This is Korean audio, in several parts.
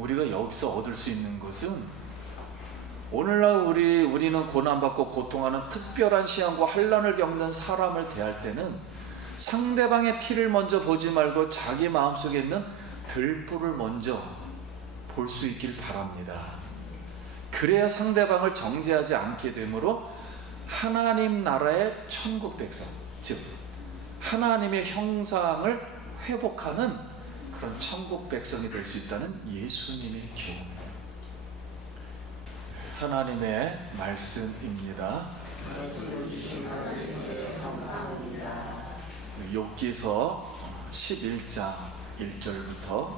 우리가 여기서 얻을 수 있는 것은 오늘날 우리는 고난받고 고통하는 특별한 시험과 환난을 겪는 사람을 대할 때는 상대방의 티를 먼저 보지 말고 자기 마음속에 있는 들불을 먼저 볼 수 있길 바랍니다. 그래야 상대방을 정죄하지 않게 되므로 하나님 나라의 천국 백성, 즉 하나님의 형상을 회복하는 그런 천국 백성이 될 수 있다는 예수님의 교훈. 하나님의 말씀입니다. 욥기서 11장 1절부터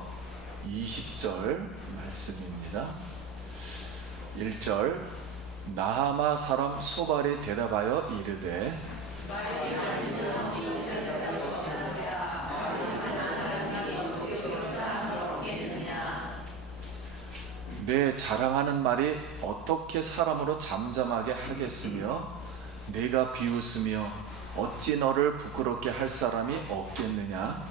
20절 말씀입니다. 1절 나하마 사람 소발이 대답하여 이르되 내 자랑하는 말이 어떻게 사람으로 잠잠하게 하겠으며 내가 비웃으며 어찌 너를 부끄럽게 할 사람이 없겠느냐.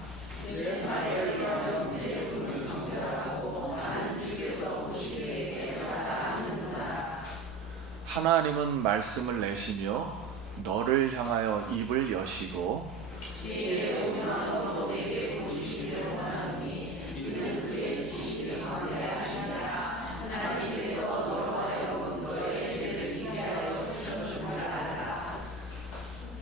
하나님은 말씀을 내시며 너를 향하여 입을 여시고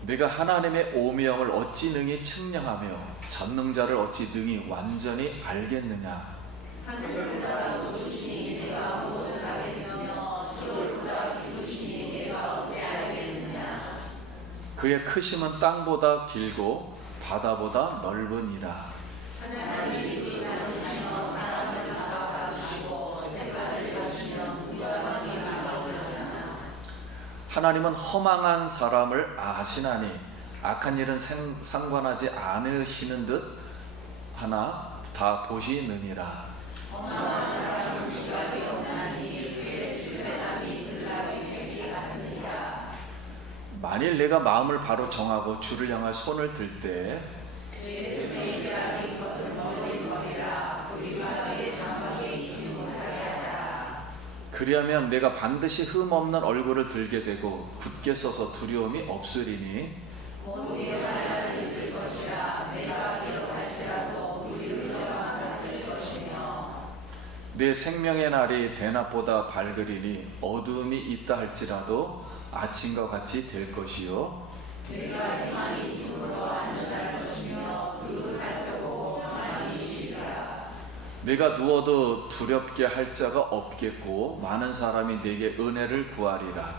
내가 하나님의 오명을 어찌 능히 측량하며 전능자를 어찌 능히 완전히 알겠느냐. 그의 크심은 땅보다 길고 바다보다 넓으니라. 하나님은 허망한 사람을 아시나니 악한 일은 상관하지 않으시는 듯 하나 다 보시느니라. 만일 내가 마음을 바로 정하고 주를 향할 손을 들 때 그리하면 내가 반드시 흠없는 얼굴을 들게 되고 굳게 서서 두려움이 없으리니 내 생명의 날이 대낮보다 밝으리니 어두움이 있다 할지라도 아침과 같이 될 것이요 내가 희망이 있으므로 안전할 것이며 두루 살펴보고 평안히 쉬리라. 내가 누워도 두렵게 할 자가 없겠고 많은 사람이 내게 은혜를 구하리라.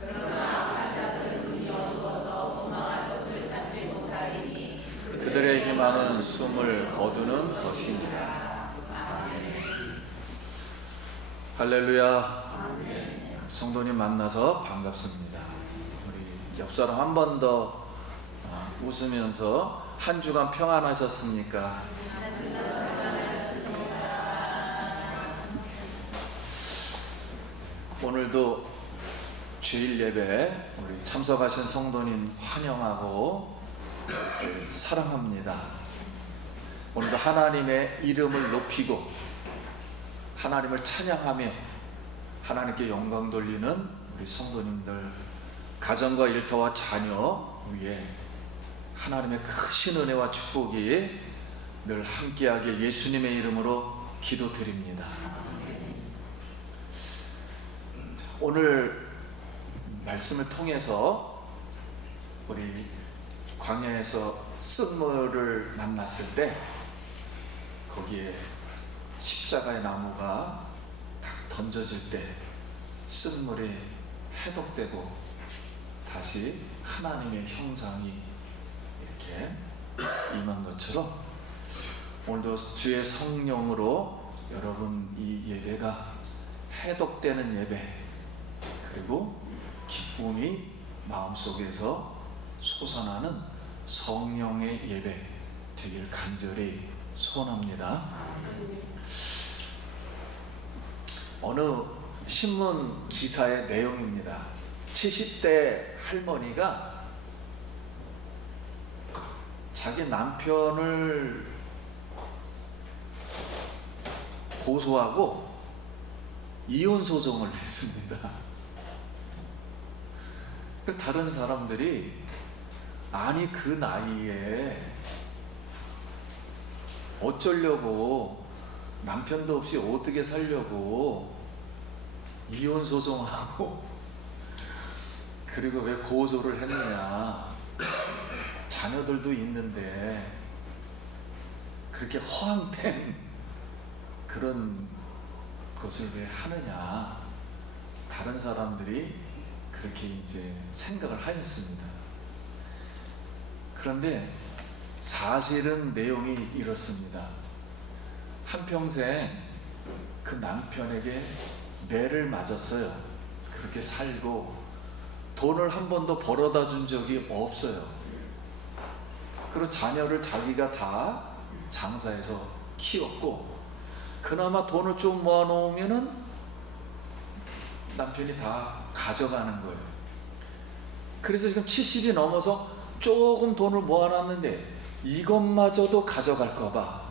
그러나 악한 자들은 눈이 어두워서 도망할 것을 찾지 못하리니 그들의 희망은 숨을 거두는 것이니라. 할렐루야. 성도님 만나서 반갑습니다. 우리 옆사람 한 번 더 웃으면서 한 주간 평안하셨습니까? 오늘도 주일 예배 우리 참석하신 성도님 환영하고 사랑합니다. 오늘도 하나님의 이름을 높이고 하나님을 찬양하며 하나님께 영광 돌리는 우리 성도님들, 가정과 일터와 자녀 위에 하나님의 크신 은혜와 축복이 늘 함께하길 예수님의 이름으로 기도드립니다. 오늘 말씀을 통해서 우리 광야에서 쓴물을 만났을 때 거기에 십자가의 나무가 딱 던져질 때 쓴물이 해독되고 다시 하나님의 형상이 이렇게 임한 것처럼 오늘도 주의 성령으로 여러분 이 예배가 해독되는 예배, 그리고 기쁨이 마음속에서 솟아나는 성령의 예배 되길 간절히 소원합니다. 어느 신문 기사의 내용입니다. 70대 할머니가 자기 남편을 고소하고 이혼 소송을 했습니다. 다른 사람들이 아니 그 나이에 어쩌려고 남편도 없이 어떻게 살려고 이혼 소송하고 그리고 왜 고소를 했느냐, 자녀들도 있는데 그렇게 허황된 그런 것을 왜 하느냐, 다른 사람들이 그렇게 이제 생각을 하였습니다. 그런데 사실은 내용이 이렇습니다. 한평생 그 남편에게 매를 맞았어요. 그렇게 살고 돈을 한 번도 벌어다 준 적이 없어요. 그리고 자녀를 자기가 다 장사해서 키웠고, 그나마 돈을 좀 모아놓으면은 남편이 다 가져가는 거예요. 그래서 지금 70이 넘어서 조금 돈을 모아놨는데 이것마저도 가져갈까봐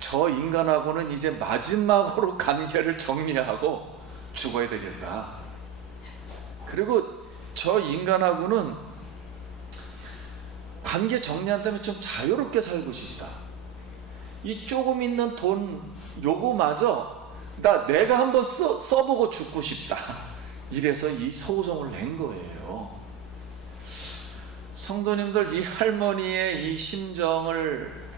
저 인간하고는 이제 마지막으로 관계를 정리하고 죽어야 되겠다. 그리고 저 인간하고는 관계 정리한 다음에 좀 자유롭게 살고 싶다. 이 조금 있는 돈 요거마저 내가 한번 써보고 죽고 싶다. 이래서 이 소송을 낸 거예요. 성도님들, 이 할머니의 이 심정을,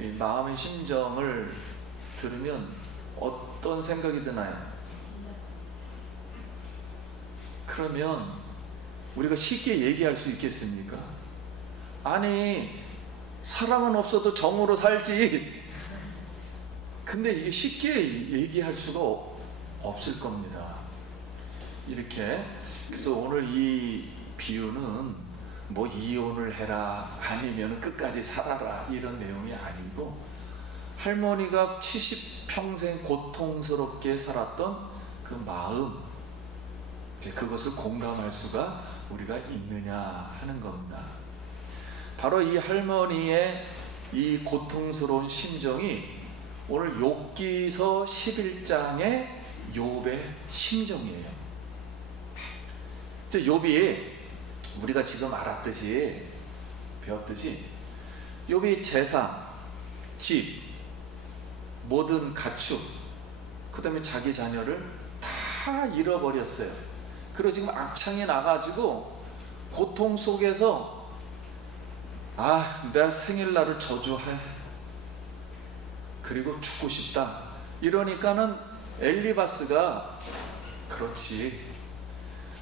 이 마음의 심정을 들으면 어떤 생각이 드나요? 그러면 우리가 쉽게 얘기할 수 있겠습니까? 아니, 사랑은 없어도 정으로 살지. 근데 이게 쉽게 얘기할 수가 없을 겁니다. 이렇게. 그래서 오늘 이 비유는 뭐 이혼을 해라, 아니면 끝까지 살아라, 이런 내용이 아니고, 할머니가 70평생 고통스럽게 살았던 그 마음, 그것을 공감할 수가 우리가 있느냐 하는 겁니다. 바로 이 할머니의 이 고통스러운 심정이 오늘 욥기서 11장의 욥의 심정이에요. 욥이 우리가 지금 알았듯이, 배웠듯이, 욥이 재산, 집, 모든 가축, 그 다음에 자기 자녀를 다 잃어버렸어요. 그리고 지금 악창이 나가지고 고통 속에서 내가 생일날을 저주해, 그리고 죽고 싶다. 이러니까는 엘리바스가 그렇지,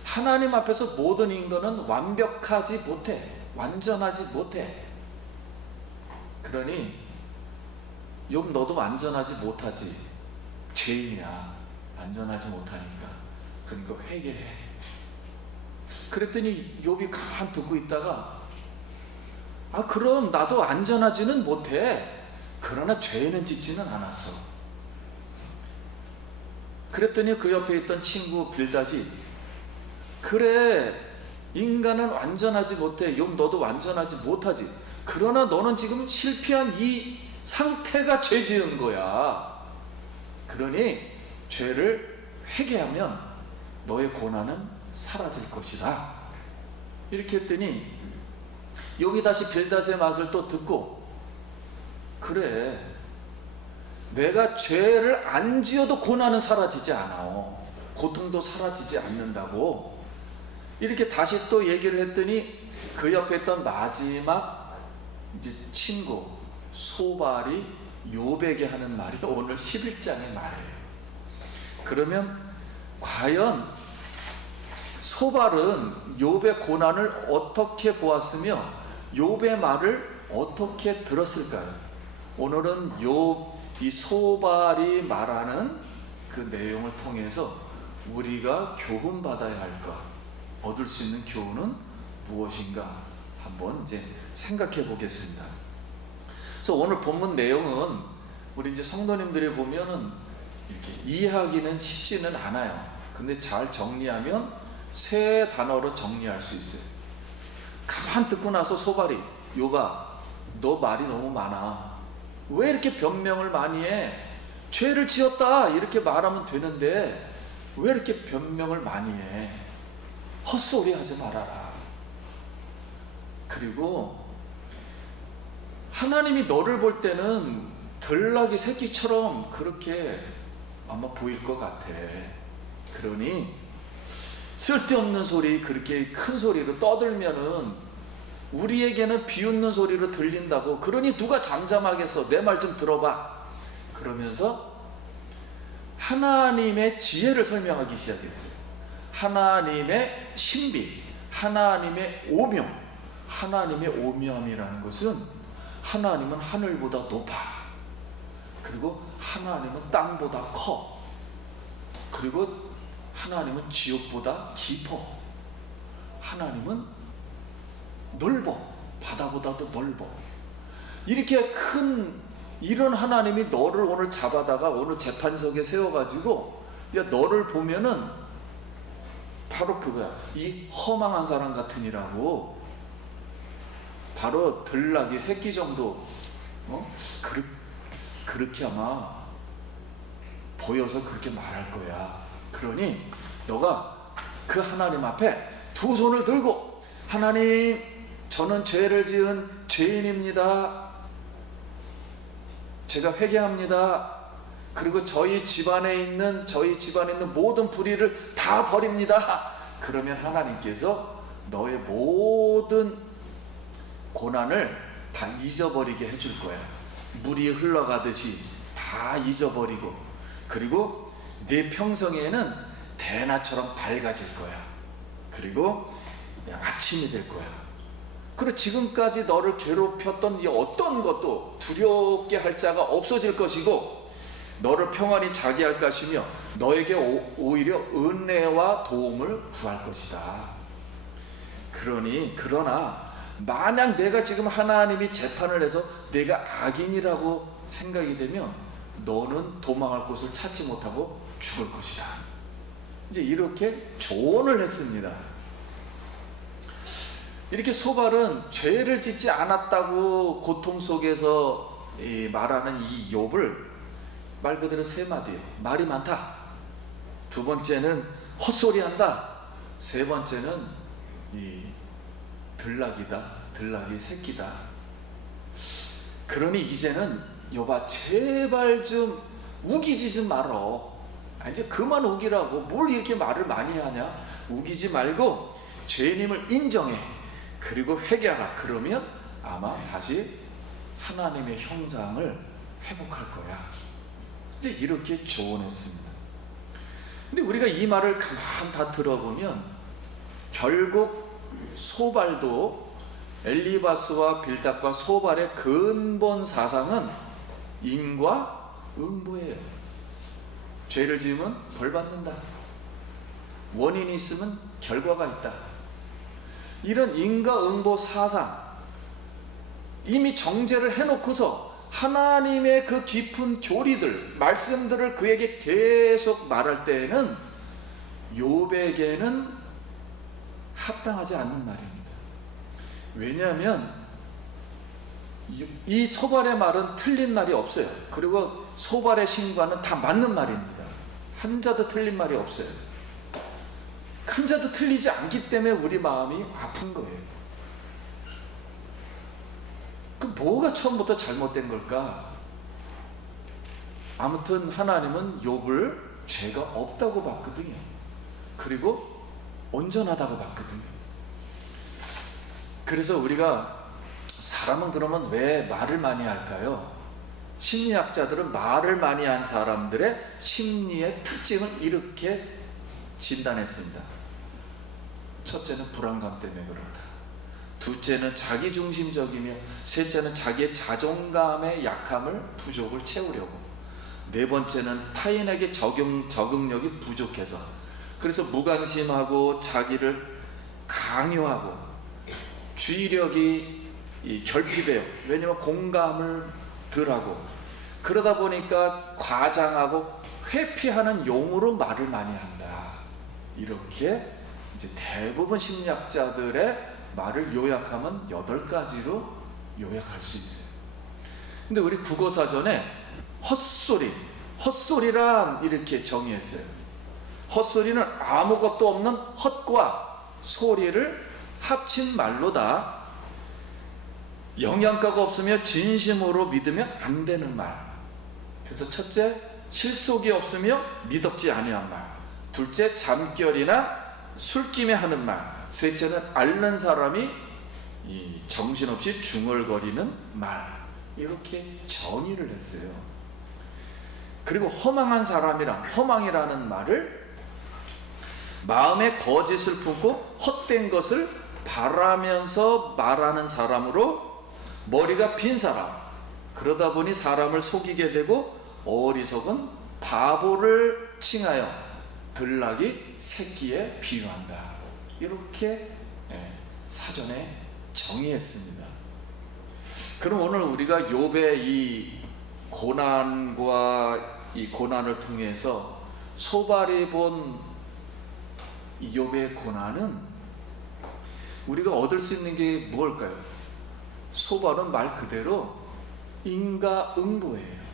하나님 앞에서 모든 인간은 완벽하지 못해, 완전하지 못해. 그러니 욥, 너도 완전하지 못하지. 죄인이야, 완전하지 못하니까. 그러니까 회개해. 그랬더니 욥이 가만 듣고 있다가 그럼 나도 완전하지는 못해. 그러나 죄는 짓지는 않았어. 그랬더니 그 옆에 있던 친구 빌닷이, 그래, 인간은 완전하지 못해. 욥, 너도 완전하지 못하지. 그러나 너는 지금 실패한 이 상태가 죄 지은 거야. 그러니 죄를 회개하면 너의 고난은 사라질 것이다. 이렇게 했더니 욥이 다시 빌닷의 말을 또 듣고, 그래, 내가 죄를 안 지어도 고난은 사라지지 않아. 고통도 사라지지 않는다고. 이렇게 다시 또 얘기를 했더니 그 옆에 있던 마지막 이제 친구 소발이 욥에게 하는 말이 오늘 11장의 말이에요. 그러면 과연 소발은 욥의 고난을 어떻게 보았으며 욥의 말을 어떻게 들었을까요? 오늘은 이 소발이 말하는 그 내용을 통해서 우리가 교훈 받아야 할 것, 얻을 수 있는 교훈은 무엇인가 한번 이제 생각해 보겠습니다. 그래서 오늘 본문 내용은 우리 이제 성도님들이 보면은 이렇게 이해하기는 쉽지는 않아요. 근데 잘 정리하면 세 단어로 정리할 수 있어요. 가만 듣고 나서 소발이, 욥아, 너 말이 너무 많아. 왜 이렇게 변명을 많이 해? 죄를 지었다 이렇게 말하면 되는데 왜 이렇게 변명을 많이 해? 헛소리 하지 말아라. 그리고 하나님이 너를 볼 때는 들나귀 새끼처럼 그렇게 아마 보일 것 같아. 그러니 쓸데없는 소리 그렇게 큰 소리로 떠들면은 우리에게는 비웃는 소리로 들린다고. 그러니 누가 잠잠하겠어. 내 말 좀 들어봐. 그러면서 하나님의 지혜를 설명하기 시작했어요. 하나님의 신비, 하나님의 오명. 하나님의 오묘함이라는 것은 하나님은 하늘보다 높아. 그리고 하나님은 땅보다 커. 그리고 하나님은 지옥보다 깊어. 하나님은 넓어. 바다보다도 넓어. 이렇게 큰 이런 하나님이 너를 오늘 잡아다가 오늘 재판석에 세워가지고 야 너를 보면은 바로 그거야. 이 허망한 사람 같으니라고. 바로 들나귀 새끼 정도 그렇게 아마 보여서 그렇게 말할 거야. 그러니 너가 그 하나님 앞에 두 손을 들고 하나님 저는 죄를 지은 죄인입니다. 제가 회개합니다. 그리고 저희 집안에 있는 모든 불의를 다 버립니다. 그러면 하나님께서 너의 모든 고난을 다 잊어버리게 해줄 거야. 물이 흘러가듯이 다 잊어버리고, 그리고 네 평생에는 대낮처럼 밝아질 거야. 그리고 아침이 될 거야. 그리고 지금까지 너를 괴롭혔던 이 어떤 것도 두렵게 할 자가 없어질 것이고, 너를 평안히 자기 할 것이며 너에게 오히려 은혜와 도움을 구할 것이다. 그러나 만약 내가 지금 하나님이 재판을 해서 내가 악인이라고 생각이 되면 너는 도망할 곳을 찾지 못하고 죽을 것이다. 이제 이렇게 조언을 했습니다. 이렇게 소발은 죄를 짓지 않았다고 고통 속에서 말하는 이 욥을 말 그대로 세 마디예요. 말이 많다. 두 번째는 헛소리한다. 세 번째는 들나귀다. 들나귀 새끼다. 그러니 이제는 욥아 제발 좀 우기지 좀 말어. 이제 그만 우기라고. 뭘 이렇게 말을 많이 하냐. 우기지 말고 죄인임을 인정해. 그리고 회개하라. 그러면 아마 다시 하나님의 형상을 회복할 거야. 이제 이렇게 조언했습니다. 근데 우리가 이 말을 가만 다 들어보면 결국 소발도 엘리바스와 빌닷과 소발의 근본 사상은 인과 응보예요. 죄를 지으면 벌 받는다. 원인이 있으면 결과가 있다. 이런 인과 응보 사상, 이미 정죄를 해놓고서 하나님의 그 깊은 교리들, 말씀들을 그에게 계속 말할 때에는 욥에게는 합당하지 않는 말입니다. 왜냐하면 이 소발의 말은 틀린 말이 없어요. 그리고 소발의 신과는 다 맞는 말입니다. 한 자도 틀린 말이 없어요. 한 자도 틀리지 않기 때문에 우리 마음이 아픈 거예요. 그 뭐가 처음부터 잘못된 걸까? 아무튼 하나님은 욥을 죄가 없다고 봤거든요. 그리고 온전하다고 봤거든요. 그래서 우리가 사람은 그러면 왜 말을 많이 할까요? 심리학자들은 말을 많이 한 사람들의 심리의 특징을 이렇게 진단했습니다. 첫째는 불안감 때문에 그렇다. 둘째는 자기중심적이며, 셋째는 자기의 자존감의 약함을, 부족을 채우려고. 네 번째는 타인에게 적응력이 부족해서, 그래서 무관심하고 자기를 강요하고 주의력이 결핍해요. 왜냐하면 공감을 덜하고, 그러다 보니까 과장하고 회피하는 용으로 말을 많이 한다. 이렇게 이제 대부분 심리학자들의 말을 요약하면 8가지로 요약할 수 있어요. 근데 우리 국어사전에 헛소리, 헛소리란 이렇게 정의했어요. 헛소리는 아무것도 없는 헛과 소리를 합친 말로다. 영양가가 없으며 진심으로 믿으면 안 되는 말. 그래서 첫째, 실속이 없으며 미덥지 아니한 말. 둘째, 잠결이나 술김에 하는 말. 셋째는 앓는 사람이 정신없이 중얼거리는 말. 이렇게 정의를 했어요. 그리고 허망한 사람이란, 허망이라는 말을 마음에 거짓을 품고 헛된 것을 바라면서 말하는 사람으로, 머리가 빈 사람, 그러다 보니 사람을 속이게 되고 어리석은 바보를 칭하여 들나귀 새끼에 비유한다. 이렇게 사전에 정의했습니다. 그럼 오늘 우리가 욥의 이 고난과 이 고난을 통해서 소발이 본 욥의 고난은 우리가 얻을 수 있는 게 뭘까요? 소발은 말 그대로 인과응보예요.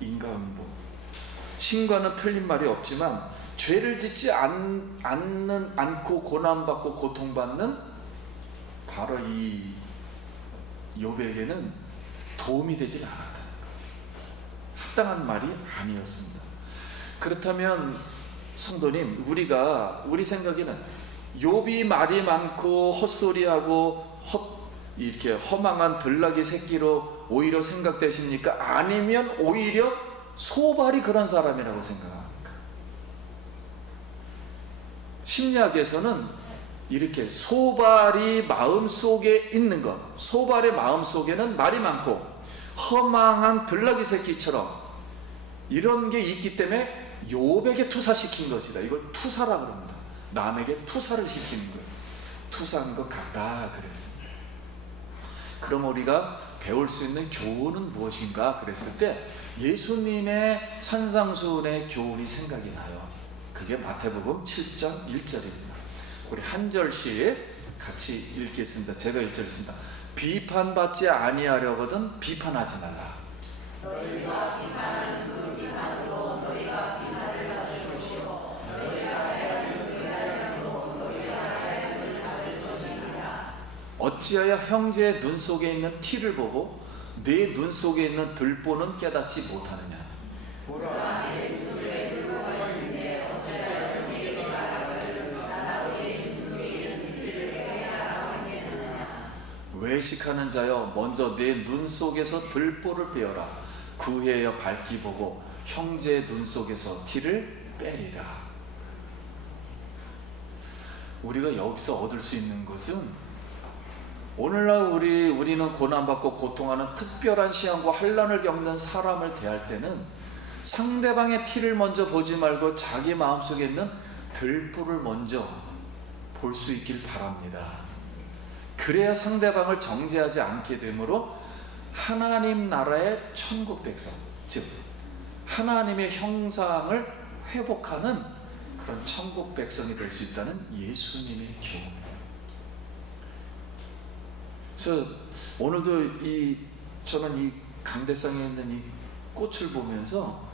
인과응보. 신과는 틀린 말이 없지만 죄를 짓지 않고 고난받고 고통받는 바로 이 욥에게는 도움이 되지 않았다는 거죠. 합당한 말이 아니었습니다. 그렇다면 성도님, 우리 생각에는 욥이 말이 많고 헛소리하고 이렇게 허망한 들나귀 새끼로 오히려 생각되십니까? 아니면 오히려 소발이 그런 사람이라고 생각합니까? 심리학에서는 이렇게 소발이 마음속에 있는 것, 소발의 마음속에는 말이 많고 허망한 들나귀 새끼처럼 이런 게 있기 때문에 욥에게 투사시킨 것이다. 이걸 투사라고 합니다. 남에게 투사를 시키는 거예요. 투사한 것 같다 그랬습니다. 그럼 우리가 배울 수 있는 교훈은 무엇인가 그랬을 때 예수님의 산상수훈의 교훈이 생각이 나요. 그게 마태복음 7장 1절입니다. 우리 한 절씩 같이 읽겠습니다. 제가 1절 읽습니다. 비판받지 아니하려거든 비판하지 말라. 너희가 비판하는 그 비판으로 너희가 비판을 받을 것이요 너희가 해하는 그 해하림으로 너희가 해하림을 받을 것이니라. 어찌하여 형제의 눈 속에 있는 티를 보고 내 눈 속에 있는 들보는 깨닫지 못하느냐. 보라, 내 눈 속에 들보가 있는데 어찌하여 형제에게 말하기를 나도 내 눈 속에 있는 티를 빼앗아 하겠느냐. 외식하는 자여, 먼저 내 눈 속에서 들보를 빼어라. 구해여 밝기 보고 형제의 눈 속에서 티를 빼리라. 우리가 여기서 얻을 수 있는 것은 오늘날 우리는 고난받고 고통하는 특별한 시험과 환난을 겪는 사람을 대할 때는 상대방의 티를 먼저 보지 말고 자기 마음속에 있는 들보를 먼저 볼 수 있길 바랍니다. 그래야 상대방을 정죄하지 않게 되므로 하나님 나라의 천국 백성, 즉 하나님의 형상을 회복하는 그런 천국 백성이 될 수 있다는 예수님의 교훈. 그래서 오늘도 저는 이 강대상에 있는 이 꽃을 보면서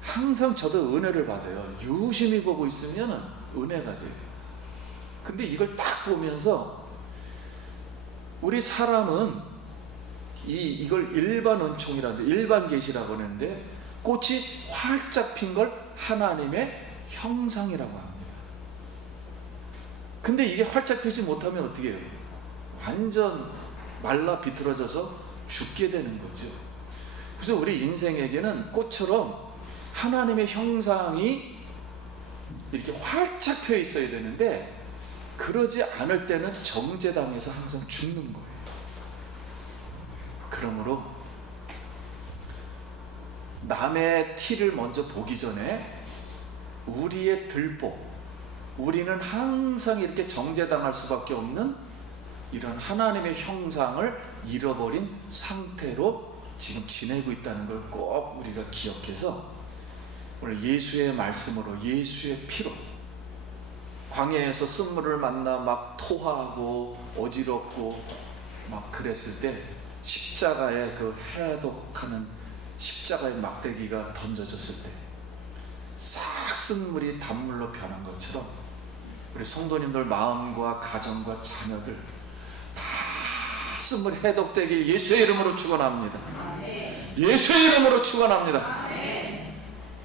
항상 저도 은혜를 받아요. 유심히 보고 있으면 은혜가 돼요. 근데 이걸 딱 보면서 우리 사람은 이걸 일반 은총이라는데, 일반 계시라고 하는데 꽃이 활짝 핀 걸 하나님의 형상이라고 합니다. 근데 이게 활짝 피지 못하면 어떻게 해요? 완전 말라 비틀어져서 죽게 되는 거죠. 그래서 우리 인생에게는 꽃처럼 하나님의 형상이 이렇게 활짝 펴 있어야 되는데 그러지 않을 때는 정죄당해서 항상 죽는 거예요. 그러므로 남의 티를 먼저 보기 전에 우리의 들보, 우리는 항상 이렇게 정죄당할 수밖에 없는 이런 하나님의 형상을 잃어버린 상태로 지금 지내고 있다는 걸 꼭 우리가 기억해서 오늘 예수의 말씀으로, 예수의 피로, 광야에서 쓴물을 만나 막 토하고 어지럽고 막 그랬을 때 십자가의 그 해독하는 십자가의 막대기가 던져졌을 때 싹 쓴 물이 단물로 변한 것처럼 우리 성도님들 마음과 가정과 자녀들 다 쓴 물 해독되길 예수의 이름으로 축원합니다. 예수의 이름으로 축원합니다.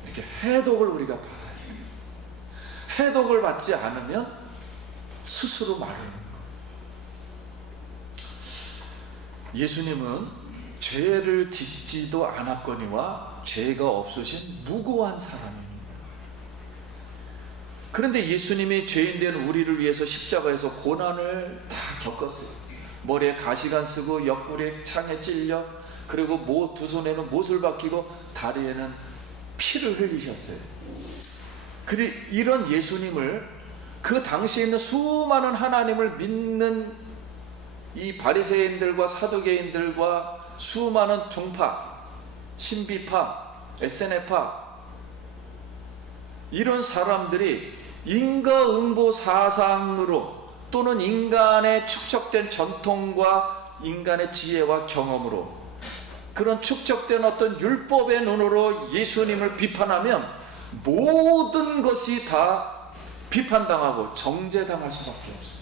이렇게 해독을 우리가 받아야 돼요. 해독을 받지 않으면 스스로 마르는 거예요. 예수님은 죄를 짓지도 않았거니와 죄가 없으신 무고한 사람입니다. 그런데 예수님이 죄인된 우리를 위해서 십자가에서 고난을 다 겪었어요. 머리에 가시관 쓰고 옆구리에 창에 찔려, 그리고 두 손에는 못을 박히고 다리에는 피를 흘리셨어요. 이런 예수님을 그 당시에 있는 수많은 하나님을 믿는 이 바리새인들과 사두개인들과 수많은 종파, 신비파, SNF파 이런 사람들이 인과응보 사상으로 또는 인간의 축적된 전통과 인간의 지혜와 경험으로 그런 축적된 어떤 율법의 눈으로 예수님을 비판하면 모든 것이 다 비판당하고 정죄당할 수밖에 없어요.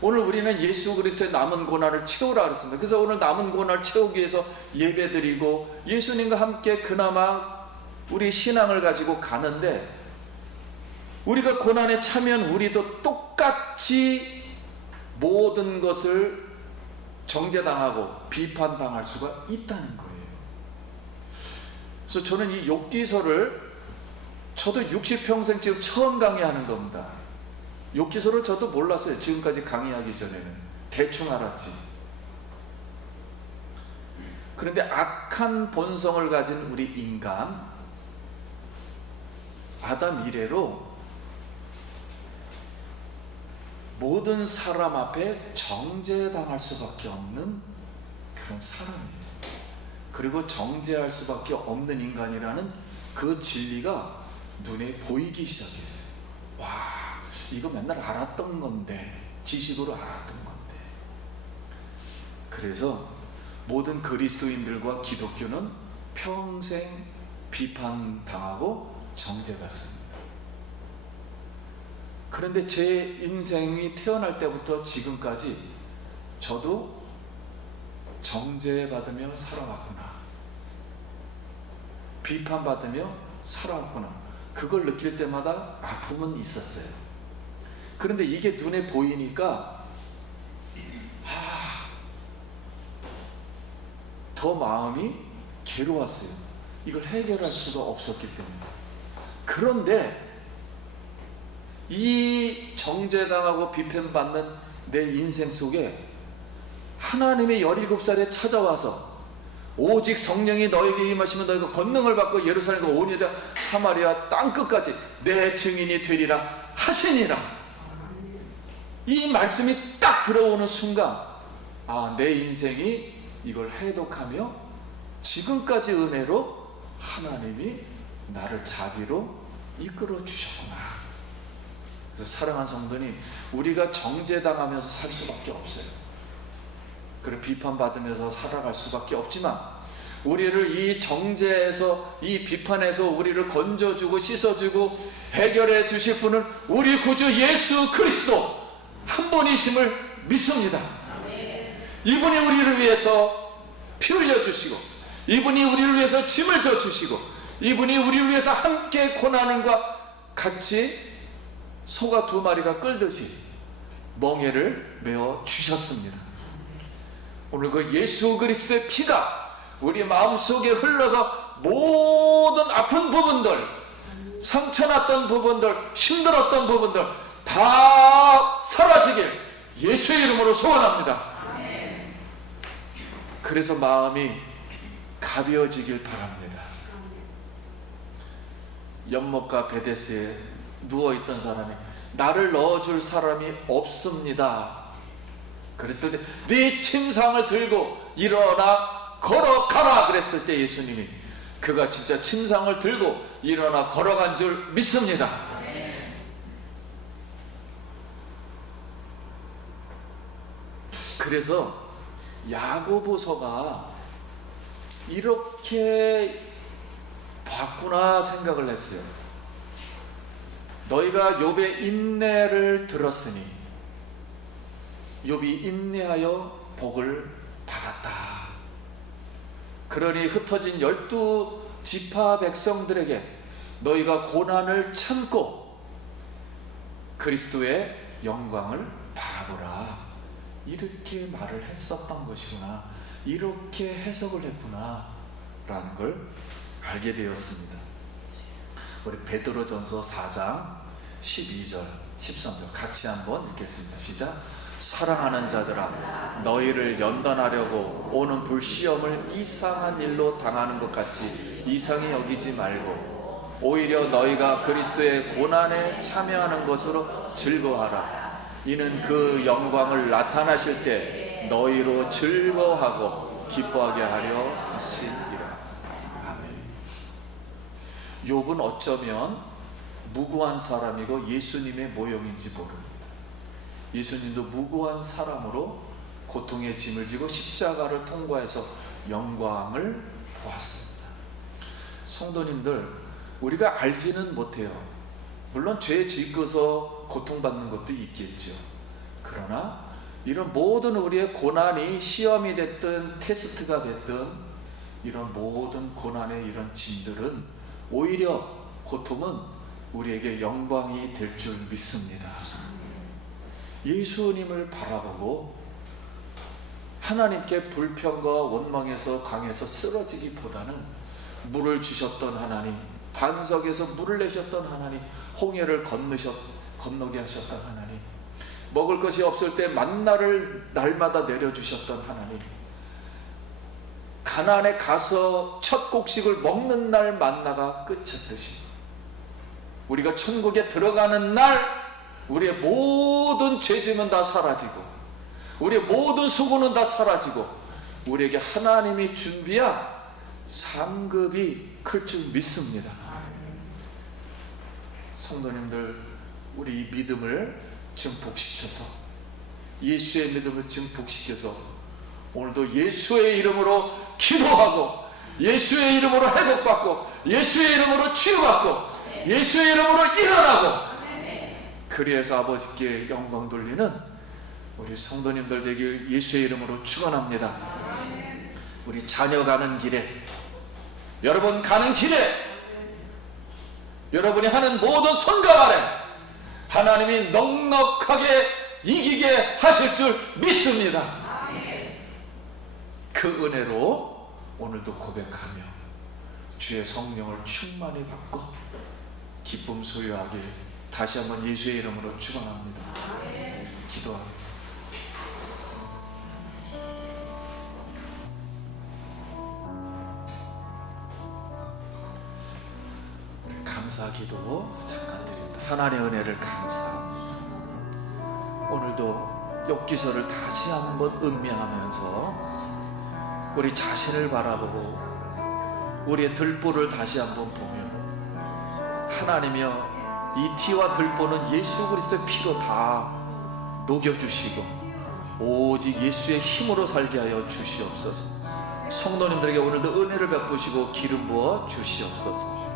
오늘 우리는 예수 그리스도의 남은 고난을 채우라 그랬습니다. 그래서 오늘 남은 고난을 채우기 위해서 예배드리고 예수님과 함께 그나마 우리 신앙을 가지고 가는데, 우리가 고난에 참여한 우리도 똑같이 모든 것을 정죄당하고 비판당할 수가 있다는 거예요. 그래서 저는 이 욥기서를 저도 60평생 지금 처음 강의하는 겁니다. 욥기서를 저도 몰랐어요. 지금까지 강의하기 전에는 대충 알았지. 그런데 악한 본성을 가진 우리 인간 아담 이래로 모든 사람 앞에 정죄당할 수밖에 없는 그런 사람이에요. 그리고 정죄할 수밖에 없는 인간이라는 그 진리가 눈에 보이기 시작했어요. 와, 이거 맨날 알았던 건데, 지식으로 알았던 건데. 그래서 모든 그리스도인들과 기독교는 평생 비판당하고 정죄받습니다. 그런데 제 인생이 태어날 때부터 지금까지 저도 정죄받으며 살아왔구나, 비판받으며 살아왔구나, 그걸 느낄 때마다 아픔은 있었어요. 그런데 이게 눈에 보이니까 더 마음이 괴로웠어요. 이걸 해결할 수가 없었기 때문에. 그런데 이 정죄당하고 비판받는 내 인생 속에 하나님의 17살에 찾아와서 오직 성령이 너에게 임하시면 너희가 권능을 받고 예루살렘과 온 유다 사마리아 땅끝까지 내 증인이 되리라 하시니라. 이 말씀이 딱 들어오는 순간 내 인생이 이걸 해독하며 지금까지 은혜로 하나님이 나를 자비로 이끌어 주셨구나. 그래서 사랑하는 성도님, 우리가 정죄당하면서 살 수밖에 없어요. 그리고 비판받으면서 살아갈 수밖에 없지만, 우리를 이 정죄에서, 이 비판에서 우리를 건져주고 씻어주고 해결해 주실 분은 우리 구주 예수 그리스도 한 분이심을 믿습니다. 이분이 우리를 위해서 피 흘려주시고, 이분이 우리를 위해서 짐을 져주시고, 이분이 우리를 위해서 함께 고난과 같이 소가 2마리가 끌듯이 멍에를 메어 주셨습니다. 오늘 그 예수 그리스도의 피가 우리 마음속에 흘러서 모든 아픈 부분들, 상처났던 부분들, 힘들었던 부분들 다 사라지길 예수의 이름으로 소원합니다. 그래서 마음이 가벼워지길 바랍니다. 연못가 베데스에 누워있던 사람이 나를 넣어줄 사람이 없습니다. 그랬을 때 네 침상을 들고 일어나 걸어가라 그랬을 때 예수님이 그가 진짜 침상을 들고 일어나 걸어간 줄 믿습니다. 그래서 야고보서가 이렇게 봤구나 생각을 했어요. 너희가 욥의 인내를 들었으니 욥이 인내하여 복을 받았다. 그러니 흩어진 12지파 백성들에게 너희가 고난을 참고 그리스도의 영광을 바라보라. 이렇게 말을 했었던 것이구나. 이렇게 해석을 했구나 라는 걸 알게 되었습니다. 우리 베드로전서 4장 12절 13절 같이 한번 읽겠습니다. 시작. 사랑하는 자들아, 너희를 연단하려고 오는 불시험을 이상한 일로 당하는 것 같이 이상히 여기지 말고 오히려 너희가 그리스도의 고난에 참여하는 것으로 즐거워하라. 이는 그 영광을 나타나실 때 너희로 즐거워하고 기뻐하게 하려 하심이라. 아멘. 욥은 어쩌면 무고한 사람이고 예수님의 모형인지 모릅니다. 예수님도 무고한 사람으로 고통의 짐을 지고 십자가를 통과해서 영광을 보았습니다. 성도님들, 우리가 알지는 못해요. 물론 죄 짓고서 고통받는 것도 있겠죠. 그러나 이런 모든 우리의 고난이 시험이 됐든 테스트가 됐든 이런 모든 고난의 이런 짐들은 오히려 고통은 우리에게 영광이 될 줄 믿습니다. 예수님을 바라보고 하나님께 불평과 원망에서 강에서 쓰러지기보다는 물을 주셨던 하나님, 반석에서 물을 내셨던 하나님, 홍해를 건너게 하셨던 하나님, 먹을 것이 없을 때 만나를 날마다 내려주셨던 하나님, 가나안에 가서 첫 곡식을 먹는 날 만나가 끝이었듯이 우리가 천국에 들어가는 날 우리의 모든 죄짐은 다 사라지고 우리의 모든 수고는 다 사라지고 우리에게 하나님이 준비한 상급이 클 줄 믿습니다. 성도님들, 우리 이 믿음을 증폭시켜서 예수의 믿음을 증폭시켜서 오늘도 예수의 이름으로 기도하고 예수의 이름으로 회복받고 예수의 이름으로 치유받고 예수의 이름으로 일어나고 그리해서 아버지께 영광 돌리는 우리 성도님들 되길 예수의 이름으로 축원합니다. 우리 자녀 가는 길에, 여러분 가는 길에, 여러분이 하는 모든 손과 발에 하나님이 넉넉하게 이기게 하실 줄 믿습니다. 그 은혜로 오늘도 고백하며 주의 성령을 충만히 받고 기쁨 소유하길 다시 한번 예수의 이름으로 축원합니다. 기도하겠습니다. 감사 기도 잠깐 드립니다. 하나님의 은혜를 감사합니다. 오늘도 욥기서를 다시 한번 음미하면서 우리 자신을 바라보고 우리의 들보를 다시 한번 보며 하나님이여, 이 티와 들보는 예수 그리스도의 피로 다 녹여주시고 오직 예수의 힘으로 살게 하여 주시옵소서. 성도님들에게 오늘도 은혜를 베푸시고 기름 부어 주시옵소서.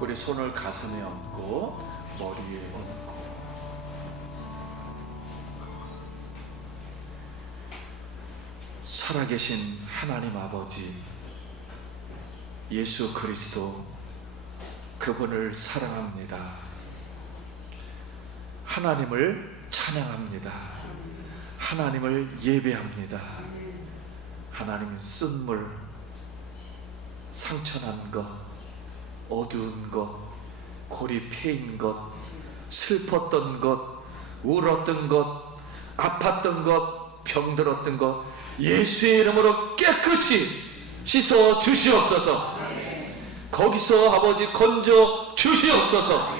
우리 손을 가슴에 얹고 머리에 얹고 살아계신 하나님 아버지 예수 그리스도, 그분을 사랑합니다. 하나님을 찬양합니다. 하나님을 예배합니다. 하나님은 쓴물, 상처난 것, 어두운 것, 골이 패인 것, 슬펐던 것, 울었던 것, 아팠던 것, 병들었던 것 예수의 이름으로 깨끗이 씻어 주시옵소서. 거기서 아버지 건져 주시옵소서.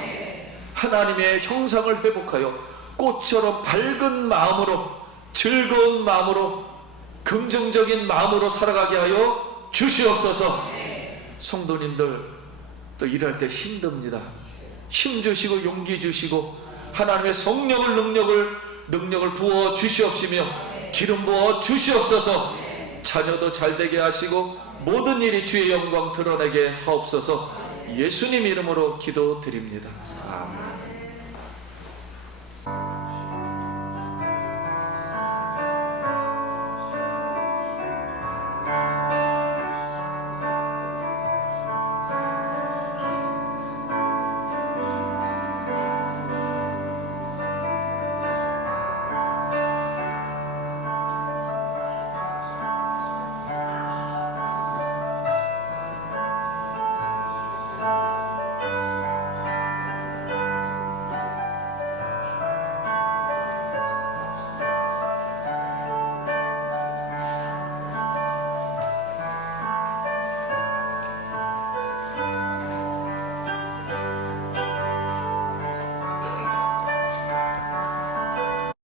하나님의 형상을 회복하여 꽃처럼 밝은 마음으로, 즐거운 마음으로, 긍정적인 마음으로 살아가게 하여 주시옵소서. 성도님들, 또 일할 때 힘듭니다. 힘 주시고 용기 주시고 하나님의 성령을 능력을 부어 주시옵시며 기름 부어 주시옵소서. 자녀도 잘되게 하시고 모든 일이 주의 영광 드러내게 하옵소서. 예수님 이름으로 기도드립니다. 아멘.